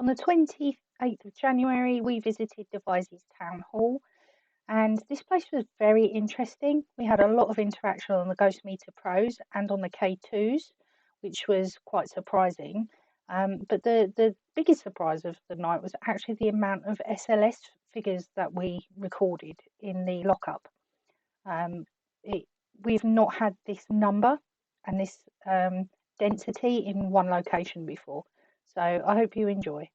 on the 28th of January, we visited Devizes Town Hall, and this place was very interesting. We had a lot of interaction on the Ghost Meter Pros and on the K2s, which was quite surprising. But the biggest surprise of the night was actually the amount of SLS figures that we recorded in the lockup. We've not had this number and this density in one location before. So I hope you enjoy.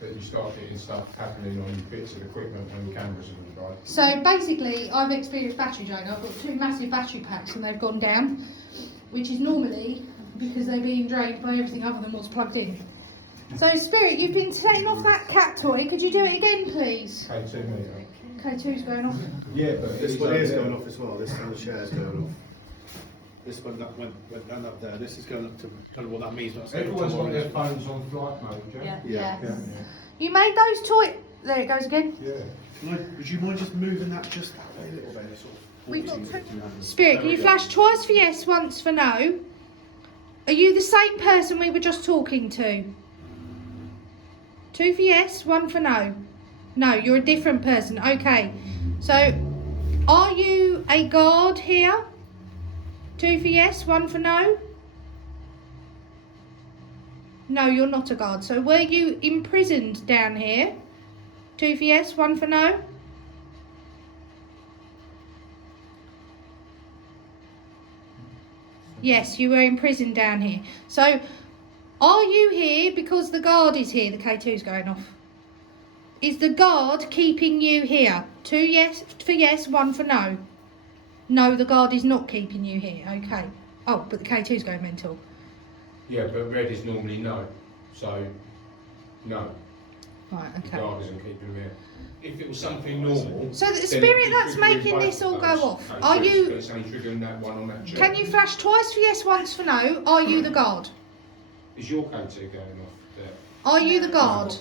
But you start getting stuff happening on bits of equipment and cameras and all that. So basically, I've experienced battery drain. I've got 2 massive battery packs and they've gone down, which is normally because they're being drained by everything other than what's plugged in. So Spirit, you've been setting off that cat toy. Could you do it again, please? K2 meter. K2's going off. Yeah, but This one is going off as well. This one, the chair's going off. This one that went down up there. This is going up to. I don't know what that means. But everyone's got their phones on flight mode, Yeah. You made those toy. There it goes again. Yeah. Would you mind just moving that just a little bit? Sort of We've got Spirit, can you flash twice for yes, once for no? Are you the same person we were just talking to? 2 for yes, 1 for no. No, you're a different person. Okay. So, are you a guard here? 2 for yes, 1 for no. No, you're not a guard. So, were you imprisoned down here? 2 for yes, 1 for no. Yes, you were imprisoned down here. So, are you here because the guard is here? The K2's going off. Is the guard keeping you here? 2 yes for yes, 1 for no. No, the guard is not keeping you here. Okay. Oh, but the K2's going mental. Yeah, but red is normally no. So, no. Right, okay. The guard isn't keeping me here. If it was something normal... So the spirit that's making this all go off, are you... It's only triggering that one on that chair. Can you flash twice for yes, once for no? Are you the guard? Is your K2 going off there? Are you the guard?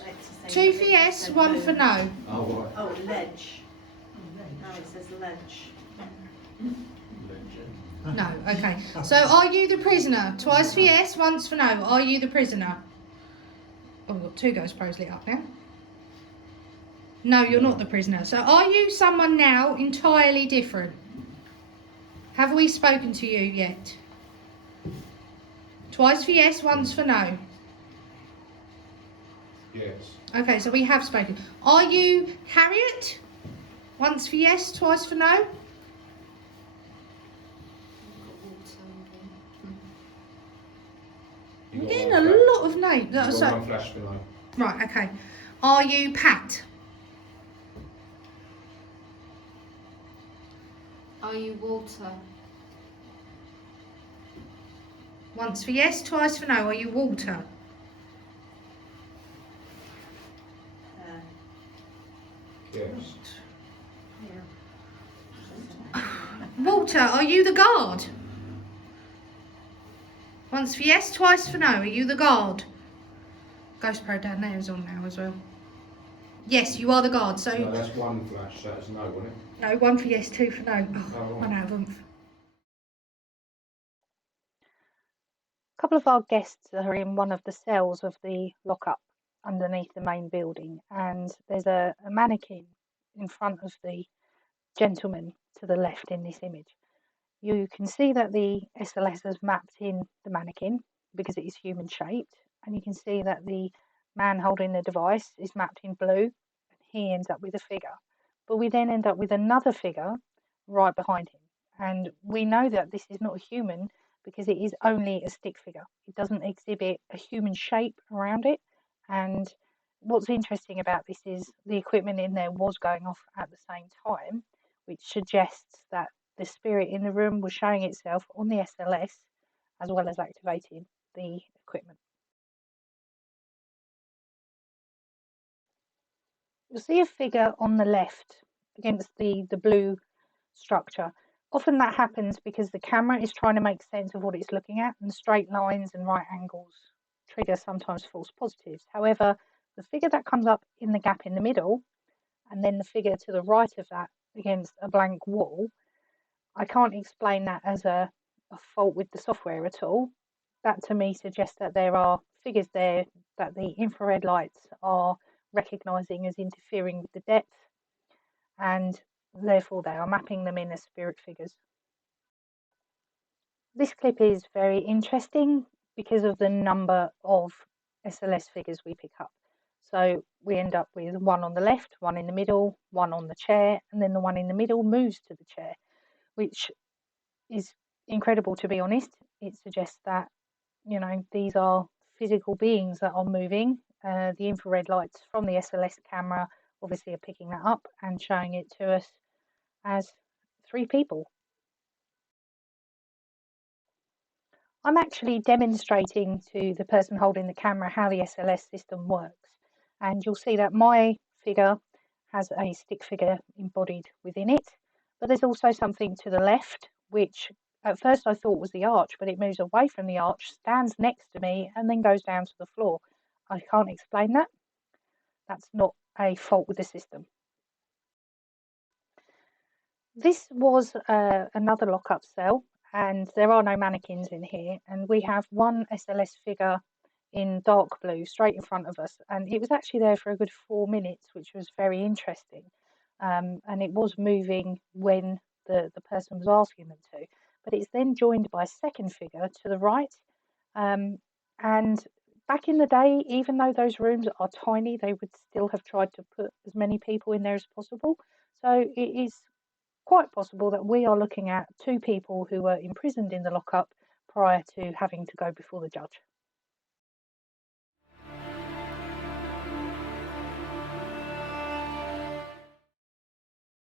2 for yes, 1 for no. Oh, right. Oh, ledge. No, it says ledge. No, okay. So are you the prisoner? Twice for yes, once for no. Are you the prisoner? Oh, we've got 2 ghost pros lit up now. No, you're not the prisoner. So are you someone now entirely different? Have we spoken to you yet? Twice for yes, once for no. Yes. Okay, so we have spoken. Are you Harriet? Once for yes, twice for no. We're getting a lot of names. You've So, got one flash for no. right, okay. Are you Pat? Are you Walter? Once for yes, twice for no. Are you Walter? Yes. Walter, are you the guard? Once for yes, twice for no. Are you the guard? Ghost Pro down there is on now as well. Yes, you are the guard. So No, that's one flash, that's no, wasn't it? no, 1 for yes, 2 for no. Oh, Oh, right. 1 out of oomph. A couple of our guests are in one of the cells of the lockup underneath the main building, and there's a mannequin in front of the gentleman to the left in this image. You can see that the SLS has mapped in the mannequin because it is human shaped, and you can see that the man holding the device is mapped in blue, and he ends up with a figure. But we then end up with another figure right behind him, and we know that this is not a human because it is only a stick figure. It doesn't exhibit a human shape around it. And what's interesting about this is the equipment in there was going off at the same time, which suggests that the spirit in the room was showing itself on the SLS as well as activating the equipment. You'll see a figure on the left against the blue structure. Often that happens because the camera is trying to make sense of what it's looking at, and straight lines and right angles trigger sometimes false positives. However, the figure that comes up in the gap in the middle, and then the figure to the right of that against a blank wall, I can't explain that as a fault with the software at all. That to me suggests that there are figures there that the infrared lights are recognizing as interfering with the depth, and therefore they are mapping them in as spirit figures. This clip is very interesting because of the number of SLS figures we pick up. So we end up with one on the left, one in the middle, one on the chair, and then the one in the middle moves to the chair, which is incredible, to be honest. It suggests that, you know, these are physical beings that are moving. The infrared lights from the SLS camera obviously are picking that up and showing it to us as 3 people. I'm actually demonstrating to the person holding the camera how the SLS system works, and you'll see that my figure has a stick figure embodied within it, but there's also something to the left which at first I thought was the arch, but it moves away from the arch, stands next to me, and then goes down to the floor. I can't explain that. That's not a fault with the system. This was another lock-up cell, and there are no mannequins in here, and we have one SLS figure in dark blue straight in front of us, and it was actually there for a good 4 minutes, which was very interesting, and it was moving when the person was asking them to, but it's then joined by a second figure to the right, and back in the day, even though those rooms are tiny, they would still have tried to put as many people in there as possible, so it is quite possible that we are looking at 2 people who were imprisoned in the lockup prior to having to go before the judge.